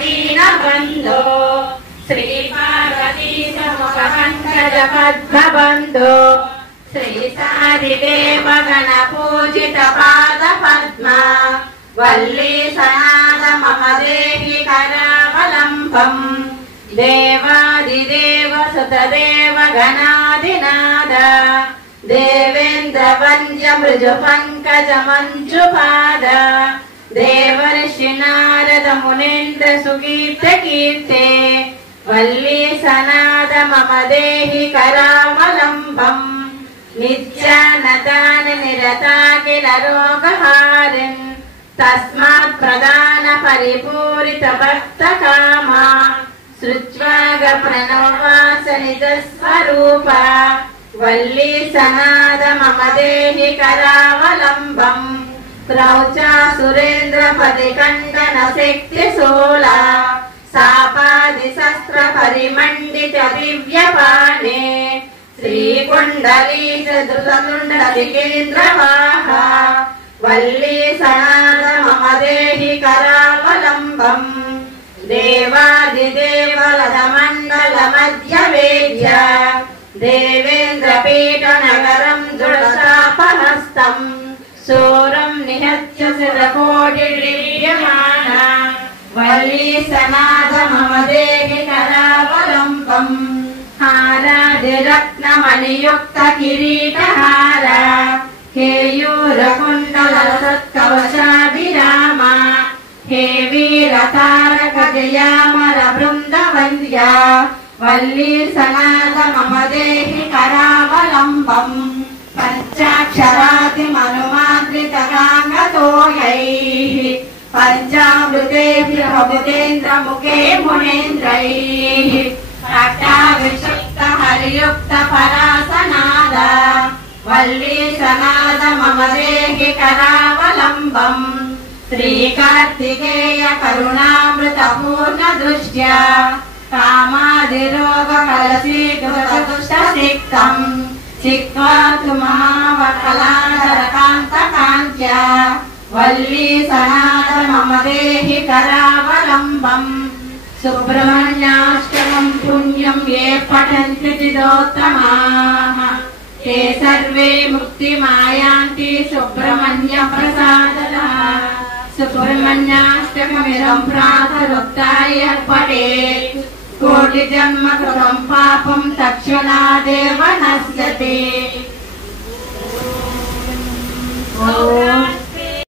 दीनबन्धो श्री पार्वती समुख पंकज पद्मबन्धो श्री सादिदेव गण पूजित पाद पद्मा वल्ली सनाद मम देहि करावलम्बम् देवादिदेव सुतदेव गणाधिनाद देवेन्द्र वन्द्य मृजु पंकज मंजुपाद देवर्षि नारद मुनीन्द्र सुकीर्त कीर्ते वल्ली सनाद मम देहि करावलम्बम् नित्यानदान निरता किल रोगहारिन् तस्मात् प्रदान परिपूरित भक्त कामा सृज्वाग प्रणवास निज स्वरूपा वल्ली सनाद मम देहि करावलम्बम् क्रौचा सुरेन्द्र पदिकण्डन शक्ति शूला सापादि शस्त्र परिमण्डित दिव्यपाणे श्रीकुण्डली चतुर्दण्डलिकेन्द्रवाहा वल्ली सनाद मम देहि करावलम्बम् देवादिदेव लदमण्डल मध्य वेद्य देवेन्द्र पीठ नगरं दुर्शापहस्तम् शूरं निहत्य शतकोटि दिव्यमाना वल्ली सनाद मम देहि करावलम्बम् हारादिरत्नमणियुक्त किरीटहार केयूरकुण्डल सत्कवचाभिरामा हे वीरतारक जयामर वृन्दवन्द्या वल्ली सनाद मम देहि करावलम्बम् पञ्चाक्षरादिमनुमाद्रितगाङ्गतोयैः पञ्चामृतेभ्यः भूतेन्द्र मुखे मुनेन्द्रैः अष्टाविषुक्त हरियुक्त परासनाद वल्ली सनाद मम देहि करावलम्बम् श्रीकार्तिकेय करुणामृत पूर्ण दृष्ट्या कामादिरोग कलशीकृतदुष्टसिक्तम् चित्वा तु महावकलाधरकान्तकान्त्या वल्ली सनाद मम देहि करावलम्बम् सुब्रह्मण्याष्टकं पुण्यं ये पठन्ति चिदोत्तमाः ते सर्वे मुक्तिमायान्ति सुब्रह्मण्य प्रसादतः सुब्रह्मण्याष्टकमिदं प्रातरुक्ताय पठेत् कोटिजन्म कृतं पापं तत्क्षणादेव नश्यति।